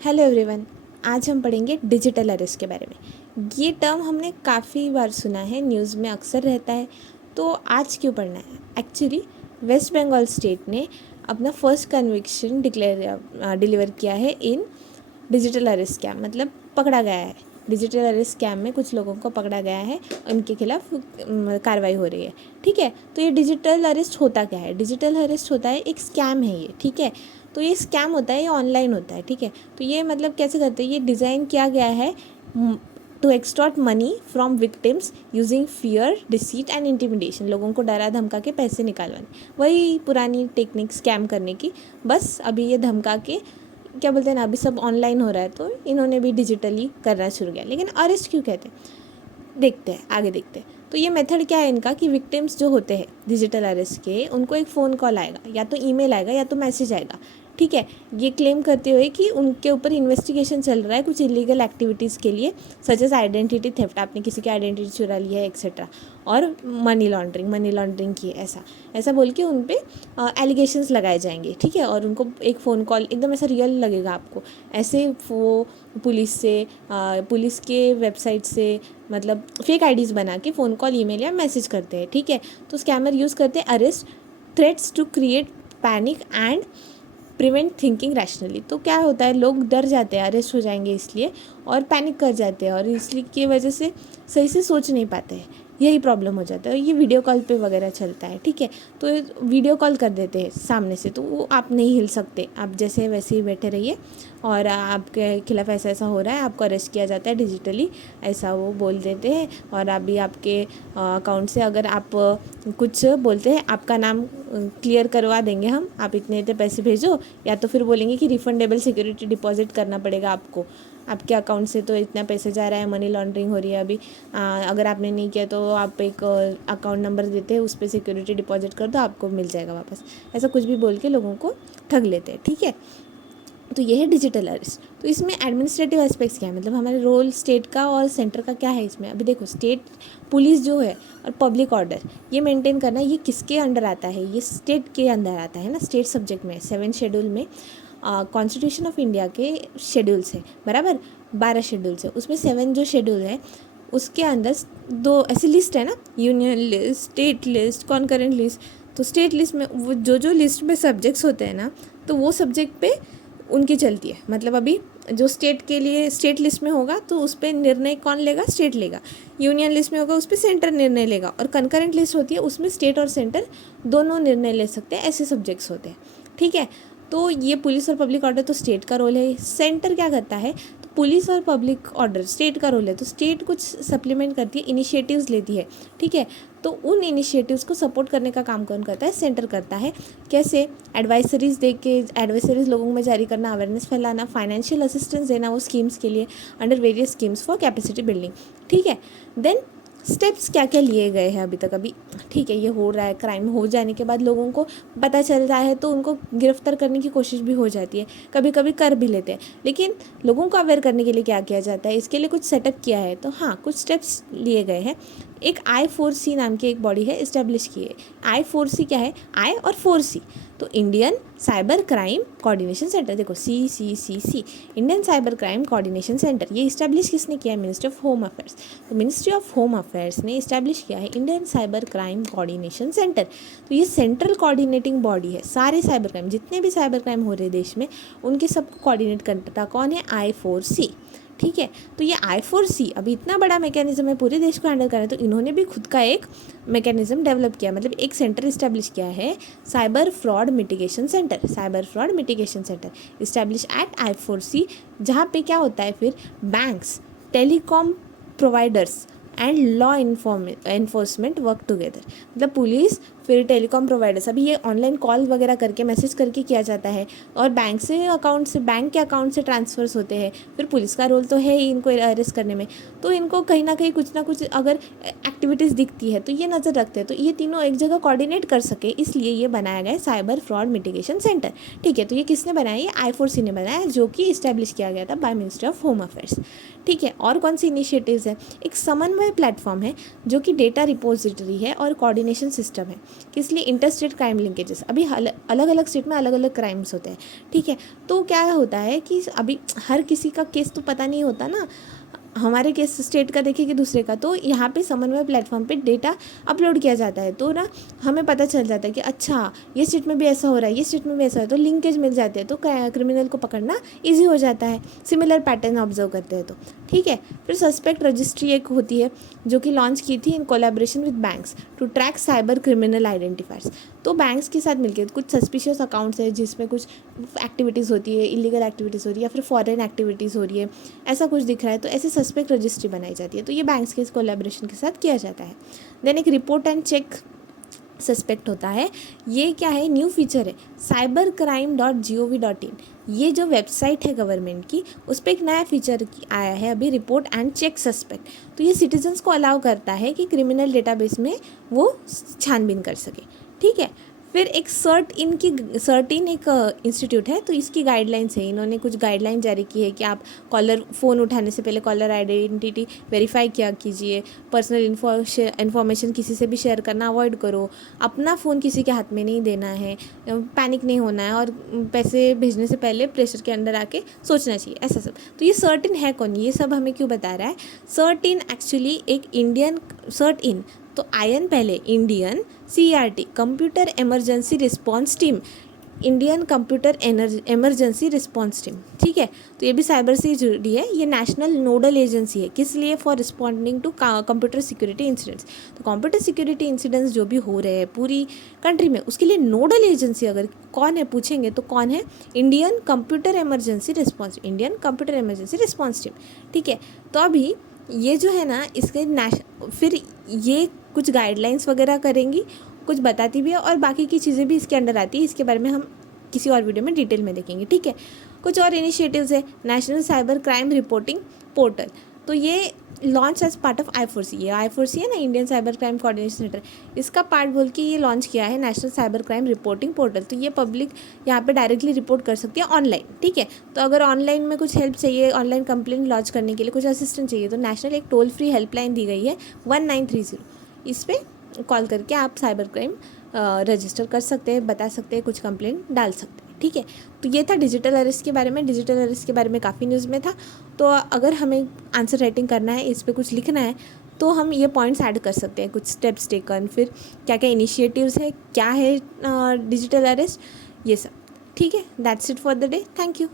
Hello everyone. आज हम पढ़ेंगे डिजिटल अरेस्ट के बारे में। ये टर्म हमने काफ़ी बार सुना है, न्यूज़ में अक्सर रहता है। तो आज क्यों पढ़ना है? एक्चुअली वेस्ट बंगाल स्टेट ने अपना फर्स्ट कन्विक्शन डिलीवर किया है इन डिजिटल अरेस्ट स्कैम, मतलब पकड़ा गया है। डिजिटल अरेस्ट स्कैम में कुछ लोगों को पकड़ा गया है, उनके खिलाफ कार्रवाई हो रही है। ठीक है, तो ये डिजिटल अरेस्ट होता क्या है? डिजिटल अरेस्ट होता है एक स्कैम है ये। ठीक है, तो ये स्कैम होता है, ये ऑनलाइन होता है। ठीक है, तो ये मतलब कैसे करते हैं? ये डिज़ाइन किया गया है to extort money from victims using fear, deceit and intimidation. लोगों को डरा धमका के पैसे निकालवाने, वही पुरानी टेक्निक स्कैम करने की। बस अभी ये धमका के क्या बोलते हैं ना, अभी सब ऑनलाइन हो रहा है, तो इन्होंने भी डिजिटली करना शुरू किया। लेकिन अरेस्ट क्यों कहते हैं, देखते हैं, आगे देखते हैं। तो ये मेथड क्या है इनका कि विक्टिम्स जो होते हैं डिजिटल अरेस्ट के, उनको एक फ़ोन कॉल आएगा, या तो ईमेल आएगा या तो मैसेज आएगा। ठीक है, ये क्लेम करते हुए कि उनके ऊपर इन्वेस्टिगेशन चल रहा है कुछ इलीगल एक्टिविटीज़ के लिए, सच एज आइडेंटिटी थेफ्ट, आपने किसी की आइडेंटिटी चुरा ली है एक्सेट्रा, और मनी लॉन्ड्रिंग की है, ऐसा ऐसा बोल के उन पर एलिगेशंस लगाए जाएंगे। ठीक है, और उनको एक फ़ोन कॉल एकदम ऐसा रियल लगेगा आपको, ऐसे वो पुलिस के वेबसाइट से मतलब फेक आईडीज़ बना के फ़ोन कॉल, ईमेल या मैसेज करते हैं। ठीक है, तो स्कैमर यूज़ करते हैं arrest threats to create panic and prevent thinking rationally. तो क्या होता है, लोग डर जाते हैं अरेस्ट हो जाएंगे इसलिए, और पैनिक कर जाते हैं, और इसलिए की वजह से सही से सोच नहीं पाते हैं, यही प्रॉब्लम हो जाता है। ये वीडियो कॉल पे वगैरह चलता है। ठीक है, तो वीडियो कॉल कर देते हैं सामने से, तो वो आप नहीं हिल सकते, आप जैसे वैसे ही बैठे रहिए, और आपके खिलाफ ऐसा ऐसा हो रहा है, आपको अरेस्ट किया जाता है डिजिटली, ऐसा वो बोल देते हैं। और अभी आपके अकाउंट से अगर आप कुछ बोलते हैं, आपका नाम क्लियर करवा देंगे हम, आप इतने इतने पैसे भेजो, या तो फिर बोलेंगे कि रिफंडेबल सिक्योरिटी डिपॉजिट करना पड़ेगा आपको, आपके अकाउंट से तो इतना पैसे जा रहा है, मनी लॉन्ड्रिंग हो रही है अभी, अगर आपने नहीं किया तो आप एक अकाउंट नंबर देते हैं, उस पर सिक्योरिटी डिपॉजिट कर दो, आपको मिल जाएगा वापस, ऐसा कुछ भी बोल के लोगों को ठग लेते हैं। ठीक है, तो ये है डिजिटल अरेस्ट। तो इसमें एडमिनिस्ट्रेटिव एस्पेक्ट्स क्या है, मतलब हमारे रोल स्टेट का और सेंटर का क्या है इसमें? अभी देखो, स्टेट पुलिस जो है और पब्लिक ऑर्डर ये मेंटेन करना, ये किसके अंडर आता है? ये स्टेट के अंदर आता है ना, स्टेट सब्जेक्ट में 7 शेड्यूल में कॉन्स्टिट्यूशन ऑफ इंडिया के शेड्यूल्स है, बराबर 12 शेड्यूल्स है, उसमें 7 जो शेड्यूल है उसके अंदर 2 ऐसी लिस्ट है ना, union list, state list, concurrent list. तो स्टेट लिस्ट में वो जो लिस्ट में सब्जेक्ट्स होते हैं ना, तो वो सब्जेक्ट पे उनकी चलती है। मतलब अभी जो स्टेट के लिए स्टेट लिस्ट में होगा तो उस पर निर्णय कौन लेगा? स्टेट लेगा। यूनियन लिस्ट में होगा उस पर सेंटर निर्णय लेगा, और कंकरेंट लिस्ट होती है उसमें स्टेट और सेंटर दोनों निर्णय ले सकते हैं, ऐसे सब्जेक्ट्स होते हैं। ठीक है, तो ये पुलिस और पब्लिक ऑर्डर तो स्टेट का रोल है। सेंटर क्या करता है? तो पुलिस और पब्लिक ऑर्डर स्टेट का रोल है, तो स्टेट कुछ सप्लीमेंट करती है, इनिशिएटिव्स लेती है। ठीक है, तो उन इनिशिएटिव्स को सपोर्ट करने का काम कौन करता है? सेंटर करता है। कैसे? एडवाइसरीज दे के, एडवाइसरीज लोगों में जारी करना, अवेयरनेस फैलाना, फाइनेंशियल असिस्टेंस देना वो स्कीम्स के लिए, under various schemes for capacity building. ठीक है, देन स्टेप्स क्या क्या लिए गए हैं अभी तक? अभी ठीक है, ये हो रहा है, क्राइम हो जाने के बाद लोगों को पता चल रहा है तो उनको गिरफ्तार करने की कोशिश भी हो जाती है, कभी कभी कर भी लेते हैं। लेकिन लोगों को अवेयर करने के लिए क्या किया जाता है? इसके लिए कुछ सेटअप किया है, तो हाँ, कुछ स्टेप्स लिए गए हैं। एक I4C नाम की एक बॉडी है, इस्टेब्लिश की है। I4C क्या है? I और 4C, तो Indian cyber crime coordination centre. देखो, CCCC, Indian cyber crime coordination centre, ये इस्टेब्लिश किसने किया है? Ministry of home affairs. तो मिनिस्ट्री ऑफ होम अफेयर्स ने इस्टेब्लिश किया है Indian cyber crime coordination centre. तो ये सेंट्रल कोऑर्डिनेटिंग बॉडी है, सारे साइबर क्राइम, जितने भी साइबर क्राइम हो रहे हैं देश में, उनके सबको कोऑर्डिनेट करता कौन है? I4C। ठीक है, तो ये I4C अभी इतना बड़ा मैकेनिज्म है, पूरे देश को हैंडल कर रहा है, तो इन्होंने भी खुद का एक मैकेनिज्म डेवलप किया, मतलब एक सेंटर इस्टेब्लिश किया है, cyber fraud mitigation centre. Cyber fraud mitigation centre establish at I4C, जहाँ पे क्या होता है फिर? Banks, telecom providers and law enforcement work together. मतलब पुलिस, फिर टेलीकॉम प्रोवाइडर्स, अभी ये ऑनलाइन कॉल वगैरह करके, मैसेज करके किया जाता है, और बैंक से अकाउंट से, बैंक के अकाउंट से ट्रांसफ़र्स होते हैं। फिर पुलिस का रोल तो है ही इनको अरेस्ट करने में, तो इनको कहीं ना कहीं कुछ ना कुछ अगर एक्टिविटीज़ दिखती है तो ये नज़र रखते हैं, तो ये तीनों एक जगह कोऑर्डिनेट कर सके, इसलिए ये बनाया गया है साइबर फ्रॉड मिटिगेशन सेंटर। ठीक है, तो ये किसने बनाया? ये I4C ने बनाया, जो कि इस्टेब्लिश किया गया था by ministry of home affairs. ठीक है, और कौन सी इनिशिएटिव्स है? एक समन्वय प्लेटफॉर्म है, जो कि डेटा रिपोजिटरी है और कोऑर्डिनेशन सिस्टम है। किस लिए, इंटर स्टेट क्राइम लिंकेजेस। अभी अलग अलग स्टेट में अलग अलग क्राइम्स होते हैं, ठीक है। तो क्या होता है कि अभी हर किसी का केस तो पता नहीं होता ना, हमारे केस स्टेट का देखें कि दूसरे का, तो यहाँ पे समन्वय प्लेटफॉर्म पे डेटा अपलोड किया जाता है, तो ना हमें पता चल जाता है कि अच्छा ये स्टेट में भी ऐसा हो रहा है, ये स्टेट में भी ऐसा है, तो लिंकेज मिल जाते हैं, तो क्रिमिनल को पकड़ना ईजी हो जाता है, सिमिलर पैटर्न ऑब्जर्व करते हैं तो, ठीक है। फिर सस्पेक्ट रजिस्ट्री एक होती है जो कि लॉन्च की थी in collaboration with banks to track cyber criminal identifiers. तो बैंक्स के साथ मिलकर कुछ सस्पिशियस अकाउंट्स है जिसमें कुछ एक्टिविटीज़ होती है, इलीगल एक्टिविटीज़ हो रही है या फिर फॉरेन एक्टिविटीज़ हो रही है, ऐसा कुछ दिख रहा है, तो ऐसे सस्पेक्ट रजिस्ट्री बनाई जाती है, तो ये बैंक्स के इस कोलैबोरेशन के साथ किया जाता है। देन एक रिपोर्ट एंड चेक सस्पेक्ट होता है, ये क्या है, न्यू फीचर है cybercrime.gov.in। ये जो वेबसाइट है गवर्नमेंट की, उस पर एक नया फीचर आया है अभी, रिपोर्ट एंड चेक सस्पेक्ट। तो ये सिटीजन्स को अलाउ करता है कि क्रिमिनल डेटाबेस में वो छानबीन कर सके, ठीक है। फिर एक सर्ट इन एक इंस्टीट्यूट है, तो इसकी गाइडलाइंस है, इन्होंने कुछ गाइडलाइन जारी की है कि आप फ़ोन उठाने से पहले कॉलर आइडेंटिटी वेरीफाई किया कीजिए, पर्सनल इन्फॉर्मेशन किसी से भी शेयर करना अवॉइड करो, अपना फ़ोन किसी के हाथ में नहीं देना है, पैनिक नहीं होना है, और पैसे भेजने से पहले प्रेशर के अंडर आके सोचना चाहिए, ऐसा सब। तो ये सर्ट इन है कौन, ये सब हमें क्यों बता रहा है। सर्ट इन एक्चुअली एक इंडियन सर्ट इन, तो आयन पहले, Indian CERT computer emergency response team, Indian computer emergency response team, ठीक है। तो ये भी साइबर से जुड़ी है, ये नेशनल नोडल एजेंसी है, किस लिए, for responding to computer security incidents. तो कंप्यूटर सिक्योरिटी इंसिडेंट्स जो भी हो रहे हैं पूरी कंट्री में, उसके लिए नोडल एजेंसी अगर कौन है पूछेंगे तो कौन है, Indian computer emergency response, Indian computer emergency response team, ठीक है। तो अभी ये जो है ना, इसके फिर ये कुछ गाइडलाइंस वगैरह करेंगी, कुछ बताती भी है, और बाकी की चीज़ें भी इसके अंडर आती है, इसके बारे में हम किसी और वीडियो में डिटेल में देखेंगे, ठीक है। कुछ और इनिशिएटिव्स है, national cyber crime reporting portal, तो ये launch as part of I4C, ये I4C है ना, Indian cyber crime coordination centre, इसका पार्ट बोल के ये लॉन्च किया है national cyber crime reporting portal. तो ये पब्लिक यहाँ पे डायरेक्टली रिपोर्ट कर सकती है ऑनलाइन, ठीक है। तो अगर ऑनलाइन में कुछ हेल्प चाहिए, ऑनलाइन कंप्लेंट लॉन्च करने के लिए कुछ असिस्टेंट चाहिए, तो नेशनल एक टोल फ्री हेल्पलाइन दी गई है 1930, इस पर कॉल करके आप साइबर क्राइम रजिस्टर कर सकते हैं, बता सकते हैं, कुछ कंप्लेंट डाल सकते हैं, ठीक है। तो ये था डिजिटल अरेस्ट के बारे में। डिजिटल अरेस्ट के बारे में काफ़ी न्यूज़ में था, तो अगर हमें आंसर राइटिंग करना है, इस पर कुछ लिखना है, तो हम ये पॉइंट्स ऐड कर सकते हैं, कुछ स्टेप्स टेकन, फिर क्या क्या इनिशिएटिव्स है, क्या है डिजिटल अरेस्ट, ये सब, ठीक है। That's it for the day, thank you.